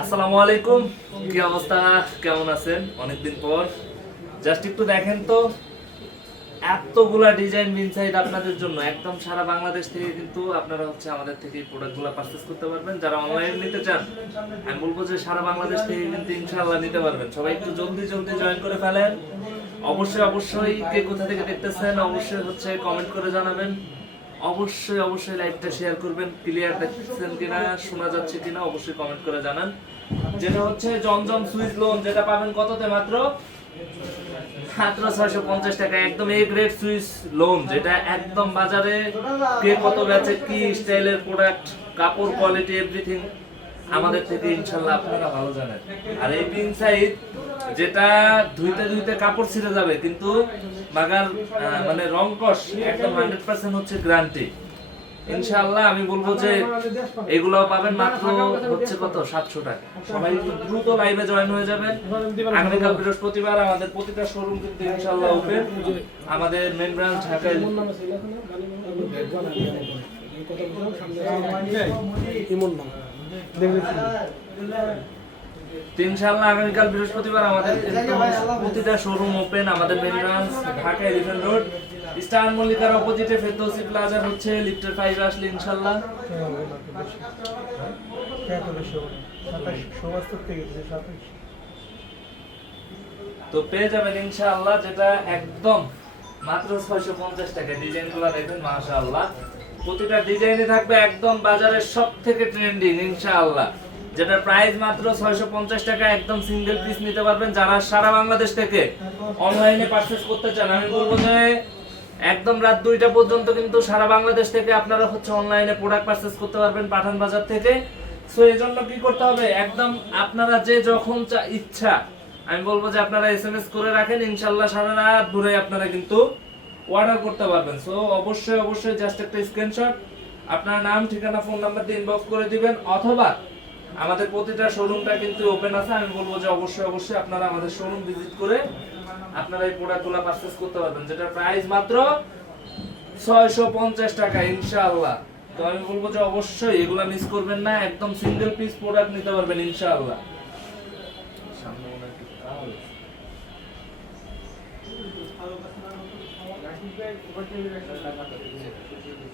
আসসালামু আলাইকুম। কি অবস্থা? কেমন আছেন? অনেকদিন পর। জাস্ট একটু দেখেন তো। এতগুলা ডিজাইন ইনসাইড আপনাদের জন্য। একদম সারা বাংলাদেশ থেকে কিন্তু আপনারা হচ্ছে আমাদের থেকে এই প্রোডাক্টগুলো পারচেজ করতে পারবেন। যারা অনলাইনে নিতে চান, আমি বলব যে সারা বাংলাদেশ থেকে কিন্তু ইনশাআল্লাহ নিতে পারবেন। সবাই একটু জলদি জলদি জয়েন করে ফেলেন। অবশ্যই অবশ্যই কে কোথা থেকে দেখতেছেন, অবশ্যই হচ্ছে কমেন্ট করে জানাবেন। অবশ্যই অবশ্যই লাইভটা শেয়ার করবেন। ক্লিয়ার দেখতেছেন কিনা, শোনা যাচ্ছে কিনা, অবশ্যই কমেন্ট করে জানান। যেটা হচ্ছে জমজম সুইচ লোন যেটা পাবেন কততে মাত্র? মাত্র ছয়শো পঞ্চাশ টাকা, একদম এ গ্রেড সুইচ লোন যেটা একদম বাজারে কে কত কি স্টাইলের প্রোডাক্ট কাপড় কোয়ালিটি এভরিথিং আমাদের থেকে ইনশাল্লাহ আপনারা ভালো জানেন। আর এই পিন সাইজ যেটা ধুইতে ধুইতে কাপড় ছিঁড়ে যাবে, কিন্তু বাগার মানে রং কস একদম হান্ড্রেড পার্সেন্ট হচ্ছে গ্যারান্টি ইনশাআল্লাহ আমি বলব যে এগুলো পাবেন মাত্র হচ্ছে কত? সাতশো টাকা। সবাই দ্রুত লাইভে জয়েন হয়ে যাবেন। আগামীকাল বৃহস্পতিবার আমাদের প্রতিটা শোরুম কিন্তু ইনশাআল্লাহ ওপেন আমাদের মেন ব্রাঞ্চ ঢাকায় ইনশাআল্লাহ আগামীকাল বৃহস্পতিবার আমাদের প্রতিটা শোরুম ওপেন আমাদের main branch Dhaka elephant road. Star মল্লিকার অপোজিটে ফেরদৌসি প্লাজা হচ্ছে লিফটের ফাইভ আসলে সাতাশ তো পেয়ে যাবেন ইনশাআল্লাহ যেটা একদম মাত্র ছয়শো পঞ্চাশ টাকা ডিজাইনগুলো দেখবেন মাশাআল্লাহ। প্রতিটা ডিজাইনে থাকবে একদম বাজারের সব থেকে ট্রেন্ডিং ইনশাআল্লাহ। যেটার প্রাইস মাত্র ছয়শো পঞ্চাশ টাকা, একদম সিঙ্গেল পিস নিতে পারবেন। যারা সারা বাংলাদেশ থেকে অনলাইনে পারচেস করতে চান, আমি বলব যে একদম রাত দুইটা পর্যন্ত কিন্তু সারা বাংলাদেশ থেকে আপনারা হচ্ছে অনলাইনে প্রোডাক্ট পারচেস করতে পারবেন পাঠান বাজার থেকে। সো এই জন্য কি করতে হবে? একদম আপনারা যে যখন ইচ্ছা, আমি বলব যে আপনারা এসএমএস করে রাখেন ইনশাল্লাহ সারা রাত ঘুরে আপনারা কিন্তু অর্ডার করতে পারবেন। সো অবশ্যই অবশ্যই জাস্ট একটা স্ক্রিনশট আপনার নাম, ঠিকানা ফোন নাম্বার দিয়ে ইনবক্স করে দিবেন, অথবা আমাদের প্রতিটা শোরুমটা কিন্তু ওপেন আছে। আমি বলব যে অবশ্যই অবশ্যই আপনারা আমাদের শোরুম ভিজিট করে আপনারা এই প্রোডাক্টগুলো পারচেজ করতে পারবেন যেটা প্রাইস মাত্র ছয়শো পঞ্চাশ টাকা, ইনশাআল্লাহ। তো আমি বলব যে অবশ্যই এগুলা মিস করবেন না, একদম সিঙ্গেল পিস প্রোডাক্ট নিতে পারবেন, ইনশাআল্লাহ।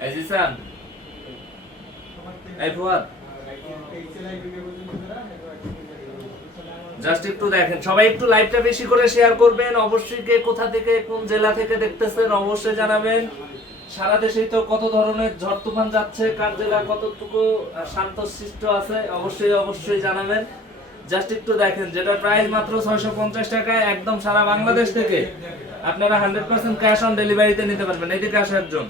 এই জিসান এই ফুয়াদ। জাস্ট একটু দেখেন, সবাই একটু লাইভটা বেশি করে শেয়ার করবেন। অবশ্যই কে কোথা থেকে, কোন জেলা থেকে দেখতেছেন, অবশ্যই জানাবেন। সারা দেশেই তো কত ধরনের ঝড় তুফান যাচ্ছে, কার জেলা কতটুকু শান্তশিষ্ট আছে, অবশ্যই অবশ্যই জানাবেন। জাস্ট একটু দেখেন, যেটা প্রাইস মাত্র ছয়শো পঞ্চাশ টাকায় একদম সারা বাংলাদেশ থেকে, আপনারা হান্ড্রেড পার্সেন্ট ক্যাশ অন ডেলিভারিতে নিতে পারবেন। এদিকে আসো একজন,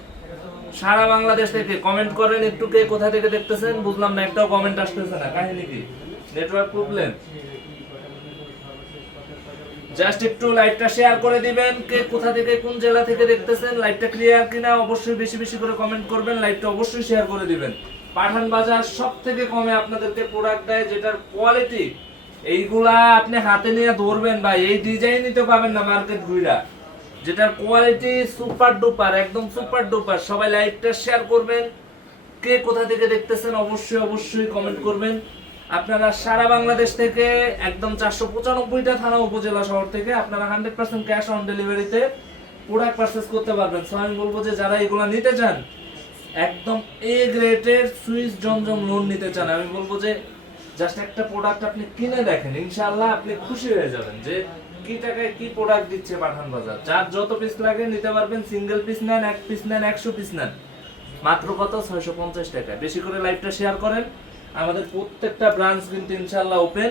সারা বাংলাদেশ থেকে কমেন্ট করেন একটু কে কোথা থেকে দেখতেছেন, বুঝলাম না, একটাও কমেন্ট আসতেছে না। কাহিনী কি? নেটওয়ার্ক প্রবলেম জাস্ট একটু লাইভটা শেয়ার করে দিবেন, কে কোথা থেকে, কোন জেলা থেকে দেখতেছেন লাইভটা ক্লিয়ার কিনা অবশ্যই বেশি বেশি করে কমেন্ট করবেন লাইভটা অবশ্যই শেয়ার করে দিবেন। পাঠান বাজার সব থেকে কমে আপনাদেরকে প্রোডাক্ট দেয়, যেটার কোয়ালিটি এইগুলা আপনি হাতে নিয়ে ধরবেন ভাই, এই ডিজাইনই তো পাবেন না মার্কেট ঘুরা যেটার কোয়ালিটি সুপার ডুপার একদম সুপার ডুপার সবাই লাইভটা শেয়ার করবেন। কে কোথা থেকে দেখতেছেন, অবশ্যই অবশ্যই কমেন্ট করবেন। আপনারা সারা বাংলাদেশ থেকে একদম চারশো পঁচানব্বইটা থানা উপজেলা শহর থেকে আপনারা হান্ড্রেড পার্সেন্ট ক্যাশ অন ডেলিভারিতে প্রোডাক্ট পারচেস করতে পারবেন। সো আমি বলব যে যারা এগুলো নিতে চান, একদম এ গ্রেডের সুইস জমজম লোন নিতে চান, আমি বলব যে জাস্ট একটা প্রোডাক্ট আপনি কিনে দেখেন ইনশাল্লাহ আপনি খুশি হয়ে যাবেন যে কি টাকায় কি প্রোডাক্ট দিচ্ছে পাঠান বাজার। যার যত পিস লাগে নিতে পারবেন সিঙ্গেল পিস নেন, এক পিস নেন, একশো পিস নেন। মাত্র কত? ছয়শো পঞ্চাশ টাকায়। বেশি করে লাইভটা শেয়ার করেন। আমাদের প্রত্যেকটা ব্রাঞ্চ কিন্তু ইনশাল্লাহ ওপেন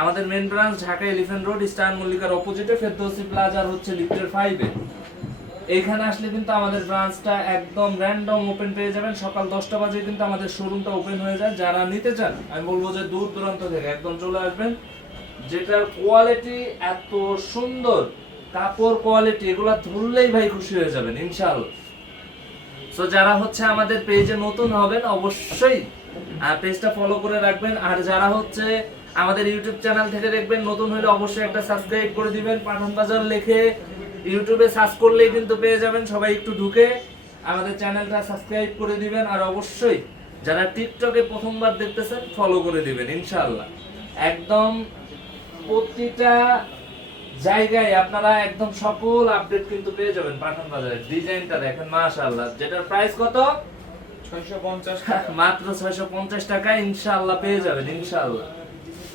আমাদের main branch Dhaka elephant road star মল্লিকার অপোজিটে ফেরদৌসি প্লাজার হচ্ছে লিফটের ফাইভে এইখানে আসলে কিন্তু আমাদের ব্রাঞ্চটা একদম র্যান্ডম ওপেন পেয়ে যাবেন। সকাল দশটা বাজে কিন্তু আমাদের শোরুমটা ওপেন হয়ে যায়। যারা নিতে চান, আমি বলব যে দূর দূরান্ত থেকে একদম চলে আসবেন। যেটার কোয়ালিটি এত সুন্দর, কাপড় কোয়ালিটি এগুলা ধরলেই ভাই খুশি হয়ে যাবেন ইনশাল্লাহ সো যারা হচ্ছে আমাদের পেজে নতুন হবেন, অবশ্যই পেজটা ফলো করে রাখবেন। আর যারা হচ্ছে আমাদের ইউটিউব চ্যানেল থেকে দেখবেন, নতুন হলে অবশ্যই একটা সাবস্ক্রাইব করে দিবেন। পাঠান বাজার লিখে ইউটিউবে সার্চ করলেই কিন্তু পেয়ে যাবেন সবাই একটু ঢুকে। আমাদের চ্যানেলটা সাবস্ক্রাইব করে দিবেন। আর অবশ্যই যারা টিকটকে প্রথমবার দেখতেছেন ফলো করে দিবেন, ইনশাআল্লাহ। একদম প্রতিটা জায়গায় আপনারা একদম সকল আপডেট কিন্তু পেয়ে যাবেন পাঠান বাজারে। ডিজাইনটা দেখেন, মাশাআল্লাহ। যেটার প্রাইস কত? মাত্র ছয়শো পঞ্চাশ টাকা ইনশাআল্লাহ পেয়ে যাবেন, ইনশাআল্লাহ।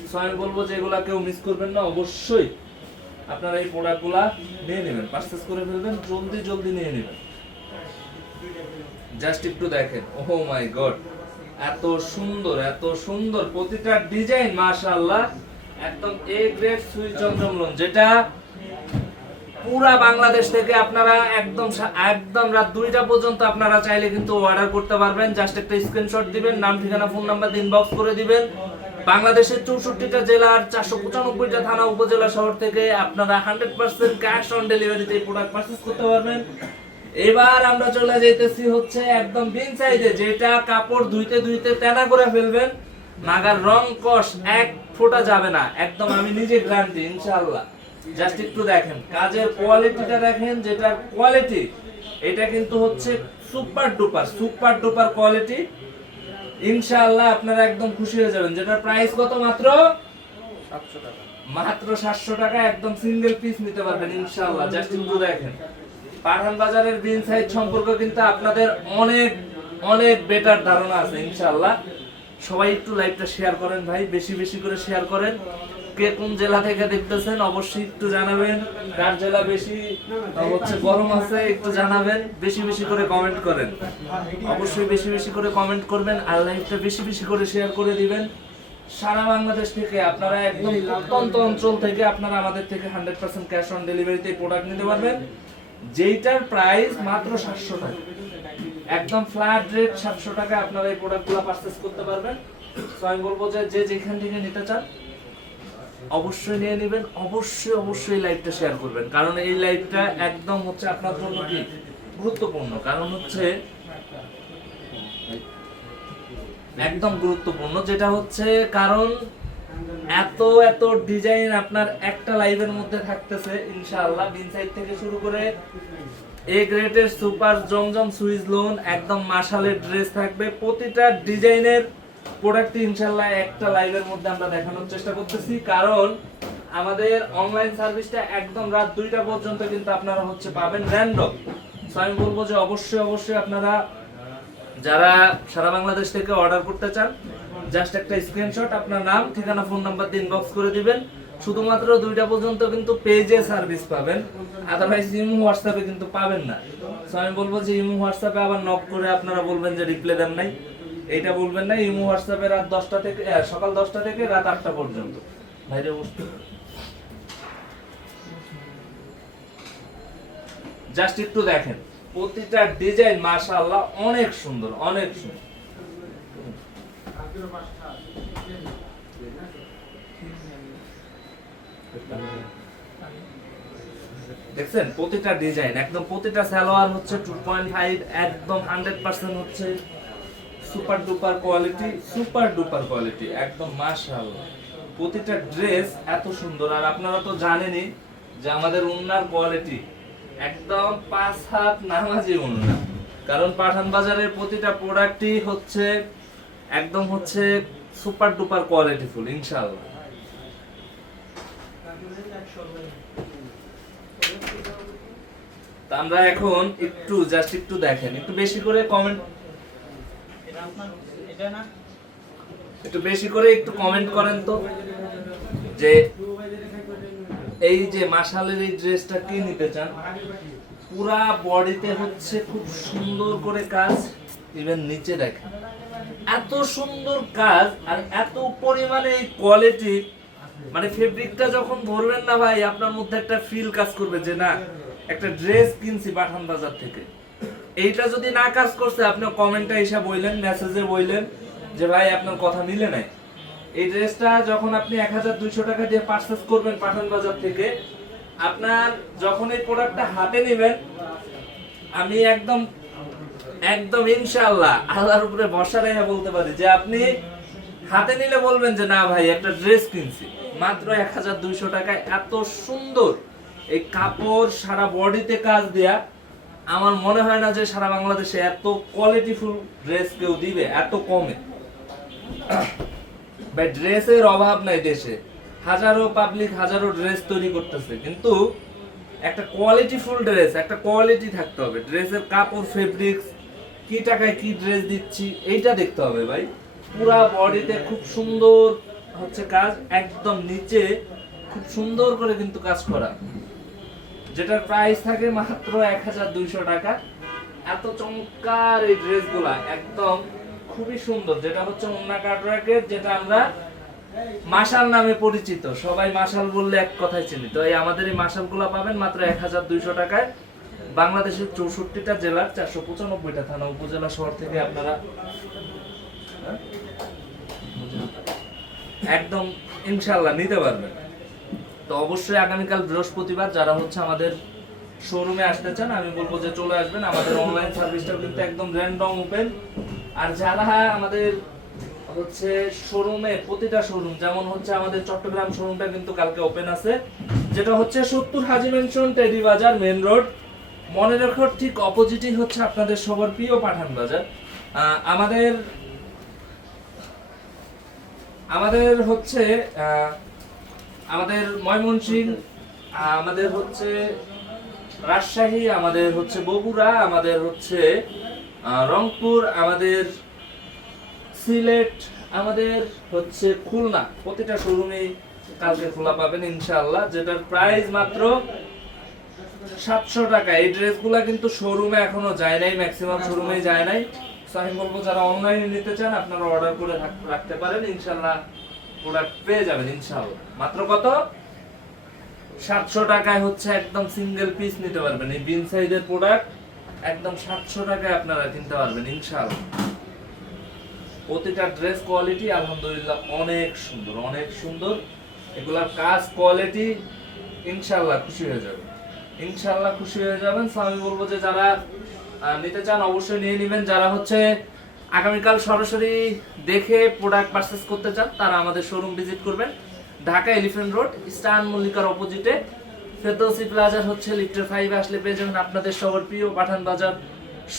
সো আমি বলব যে এগুলা কেউ মিস করবেন না, অবশ্যই আপনারা এই প্রোডাক্টগুলা নিয়ে নেবেন পারচেস করে ফেলবেন, জলদি জলদি নিয়ে নেবেন। জাস্ট একটু দেখেন ও মাই গড এত সুন্দর এত সুন্দর প্রতিটা ডিজাইন মাশাআল্লাহ, একদম এ গ্রেড সুইচ জমজমলন যেটা পুরা বাংলাদেশ থেকে আপনারা একদম একদম রাত দুইটা পর্যন্ত আপনারা চাইলে কিন্তু অর্ডার করতে পারবেন। জাস্ট একটা স্ক্রিনশট দিবেন, নাম, ঠিকানা ফোন নাম্বার ইনবক্স করে দিবেন। বাংলাদেশের চৌষট্টিটা জেলার চারশো পঁচানব্বইটা থানা উপজেলা শহর থেকে আপনারা হান্ড্রেড পার্সেন্ট ক্যাশ অন ডেলিভারিতে এই প্রোডাক্ট পারচেস করতে পারবেন। এবার আমরা চলে যাইতেছি হচ্ছে একদম বিন সাইজে, যেটা কাপড় ধুইতে ধুইতে তেনা করে ফেলবেন। নাগার রং কষ এক ফোঁটা যাবে না। একদম আমি নিজে গ্যারান্টি ইনশাআল্লাহ। জাস্ট একটু দেখেন কাজের কোয়ালিটিটা দেখেন যেটা কোয়ালিটি এটা কিন্তু হচ্ছে super duper super duper quality ইনশাআল্লাহ আপনারা একদম খুশি হয়ে যাবেন। যেটার প্রাইস কত মাত্র? সাতশো টাকা। মাত্র সাতশো টাকা একদম সিঙ্গেল পিস নিতে পারবেন ইনশাআল্লাহ। জাস্ট একটু দেখেন। পাঠান বাজারের বিন সাইজ সম্পর্কে কিন্তু আপনাদের অনেক অনেক বেটার ধারণা আছে ইনশাআল্লাহ। সবাই একটু লাইভটা শেয়ার করেন ভাই বেশি বেশি করে শেয়ার করেন। কে কোন জেলা থেকে দেখতেছেন, অবশ্যই একটু জানাবেন। কার জেলা বেশি হচ্ছে গরম আছে, একটু জানাবেন, বেশি বেশি করে কমেন্ট করেন। অবশ্যই বেশি বেশি করে কমেন্ট করবেন, আর লাইভটা বেশি বেশি করে শেয়ার করে দিবেন। সারা বাংলাদেশ থেকে আপনারা একদম প্রত্যন্ত অঞ্চল থেকে আপনারা আমাদের থেকে হান্ড্রেড পার্সেন্ট ক্যাশ অন ডেলিভারিতে প্রোডাক্ট নিতে পারবেন। যেইটার প্রাইস মাত্র সাতশো টাকা। একদম ফ্ল্যাট রেট সাতশো টাকা আপনারা এই প্রোডাক্টগুলো পারচেস করতে পারবেন। তো আমি বলব যে যেখান থেকে নিতে চান অবশ্যই নিয়ে নেবেন, অবশ্যই অবশ্যই লাইভটা শেয়ার করবেন। কারণ এই লাইভটা একদম হচ্ছে আপনার জন্য কি? গুরুত্বপূর্ণ। কারণ হচ্ছে একদম গুরুত্বপূর্ণ। যেটা হচ্ছে কারণ এত এত ডিজাইন আপনার একটা লাইভের মধ্যে থাকতেছে, ইনশাআল্লাহ। বিন সাইড থেকে শুরু করে এ গ্রেডের সুপার জমজম সুইজ লোন একদম মাশালের ড্রেস থাকবে। প্রতিটা ডিজাইনের প্রোডাক্ট ইনশাআল্লাহ একটা লাইভের মধ্যে আমরা দেখানোর চেষ্টা করতেছি। কারণ আমাদের অনলাইন সার্ভিসটা একদম রাত দুইটা পর্যন্ত কিন্তু আপনারা হচ্ছে পাবেন র্যান্ডম সো আমি বলব যে অবশ্যই অবশ্যই আপনারা যারা সারা বাংলাদেশ থেকে অর্ডার করতে চান জাস্ট একটা স্ক্রিনশট আপনার নাম, ঠিকানা ফোন নাম্বার দিয়ে ইনবক্স করে দিবেন। শুধুমাত্র দুইটা পর্যন্ত কিন্তু পেজে সার্ভিস পাবেন। আদারওয়াইজ ইমো হোয়াটসঅ্যাপে কিন্তু পাবেন না। সো আমি বলব যে ইমো হোয়াটসঅ্যাপে আবার নক করে আপনারা বলবেন যে রিপ্লে দেন নাই। এইটা বলবেন না, ইমো হোয়াটসঅ্যাপে রাত দশটা থেকে সকাল দশটা থেকে রাত আটটা পর্যন্ত। বাইরে বসতে জাস্ট একটু দেখেন, প্রতিটা ডিজাইন মাশাআল্লাহ অনেক সুন্দর অনেক সুন্দর। দেখছেন, প্রতিটা ডিজাইন, একদম প্রতিটা সালোয়ার হচ্ছে টু পয়েন্ট ফাইভ একদম হান্ড্রেড পার্সেন্ট হচ্ছে super duper quality, super duper quality, একদম মাশাআল্লাহ। প্রতিটা ড্রেস এত সুন্দর, আর আপনারা তো জানেনই যে আমাদের উন্নার কোয়ালিটি একদম পাঁচ হাত নামাজি উন্না। কারণ পাঠান বাজারের প্রতিটা প্রোডাক্টই হচ্ছে, একদম হচ্ছে সুপার ডুপার কোয়ালিটি ফুল, ইনশাআল্লাহ। আমরা এখন একটু জাস্ট একটু দেখেন, একটু বেশি করে কমেন্ট একটু বেশি করে একটু কমেন্ট করেন তো, যে এই যে মাশালের এই ড্রেসটা কি নিতে চান? পুরা বডিতে হচ্ছে খুব সুন্দর করে কাজ ইভেন নিচে দেখেন। এত সুন্দর কাজ আর এত পরিমাণে এই কোয়ালিটি মানে ফেব্রিকটা যখন ধরবেন না ভাই, আপনার মধ্যে একটা ফিল কাজ করবে যে না, একটা ড্রেস কিনছি পাঠান বাজার থেকে। এইটা যদি না কাজ করছে, আপনি কমেন্টে এসে বললেন মেসেজে বললেন যে, ভাই, আপনার কথা মিলে নাই। এই ড্রেসটা যখন আপনি এক হাজার দুইশো টাকা দিয়ে পারচেস করবেন পাঠান বাজার থেকে, আপনার যখন এই প্রোডাক্টটা হাতে নেবেন, আমি একদম একদম ইনশাআল্লাহ আল্লাহর উপরে ভরসা রেখে বলতে পারি যে, আপনি হাতে নিলে বলবেন যে, না ভাই, একটা ড্রেস কিনছি। মাত্র এক হাজার দুইশো টাকায় এত সুন্দর এই কাপড় সারা বডিতে কাজ দেয়া আমার মনে হয় না যে সারা বাংলাদেশে এত কোয়ালিটিফুল ড্রেস কেউ দিবে, এত কমে। ভাই ড্রেসের অভাব নাই দেশে। হাজারো পাবলিক হাজারো ড্রেস তৈরি করতেছে, কিন্তু একটা কোয়ালিটিফুল ড্রেস একটা কোয়ালিটি থাকতে হবে। ড্রেসের কাপড় ফেব্রিক্স কি টাকায় কি ড্রেস দিচ্ছি, এইটা দেখতে হবে ভাই। পুরা বডিতে খুব সুন্দর হচ্ছে কাজ, একদম নিচে খুব সুন্দর করে কিন্তু কাজ করা। যেটার প্রাইস থাকে মাত্র এক হাজার দুইশো টাকা। এত চমৎকার এই ড্রেসগুলা, একদম খুবই সুন্দর। যেটা হচ্ছে মুন্না কাটরাকের, যেটা আমরা মাশাল নামে পরিচিত। সবাই মাশাল বললে এক কথায় চিনি। তো এই আমাদের এই মাশালগুলা পাবেন মাত্র এক হাজার দুইশো টাকায়। বাংলাদেশের চৌষট্টিটা জেলার চারশো পঁচানব্বইটা থানা, উপজেলা শহর থেকে আপনারা হ্যাঁ? একদম ইনশাল্লাহ নিতে পারবেন। তো অবশ্যই আগামীকাল বৃহস্পতিবার যারা হচ্ছে আমাদের শোরুমে আসতে চান, আমি বলব যে চলে আসবেন। আমাদের অনলাইন সার্ভিসটাও কিন্তু একদম র্যান্ডম ওপেন আর যারা আমাদের হচ্ছে শোরুমে প্রতিটা শোরুম যেমন হচ্ছে আমাদের চট্টগ্রাম শোরুমটা কিন্তু কালকে ওপেন আছে। যেটা হচ্ছে সত্তর Haji mansion Tedi Bazar main road মনে রাখো, ঠিক অপোজিটই হচ্ছে আপনাদের সবার প্রিয় পাঠান বাজার। আমাদের আমাদের হচ্ছে আমাদের ময়মনসিংহ, আমাদের হচ্ছে রাজশাহী, আমাদের হচ্ছে বগুড়া, আমাদের হচ্ছে রংপুর, আমাদের সিলেট, আমাদের হচ্ছে খুলনা। প্রতিটা শোরুমেই কালকে খোলা পাবেন ইনশাআল্লাহ, যেটার প্রাইস মাত্র সাতশো টাকা। এই ড্রেসগুলা কিন্তু শোরুমে এখনও যায় নাই ম্যাক্সিমাম শোরুমে যায় নাই। So আমি বলব, যারা অনলাইনে নিতে চান, আপনারা অর্ডার করে রাখতে পারেন। ইনশাআল্লাহ প্রোডাক্ট পেয়ে যাবেন, ইনশাআল্লাহ। মাত্র কত? সাতশো টাকায় হচ্ছে একদম সিঙ্গেল পিস নিতে পারবেন। এই বিন সাইজের প্রোডাক্ট একদম সাতশো টাকায় আপনারা কিনতে পারবেন, ইনশাআল্লাহ। প্রতিটা ড্রেস কোয়ালিটি আলহামদুলিল্লাহ অনেক সুন্দর অনেক সুন্দর। এগুলার কাজ কোয়ালিটি ইনশাআল্লাহ খুশি হয়ে যাবে। ইনশাআল্লাহ খুশি হয়ে যাবেন। আমি বলব যে যারা নিতে চান অবশ্যই নিয়ে নেবেন। যারা হচ্ছে আগামীকাল সরাসরি দেখে প্রোডাক্ট পারচেস করতে চান, তারা আমাদের শোরুম ভিজিট করবেন। ঢাকা এলিফেন্ট রোড স্টান মল্লিকার অপোজিটে ফেরদৌসি প্লাজার হচ্ছে লিফটের ফাইভ আসলে পেয়ে যাবেন আপনাদের সবার প্রিয় পাঠান বাজার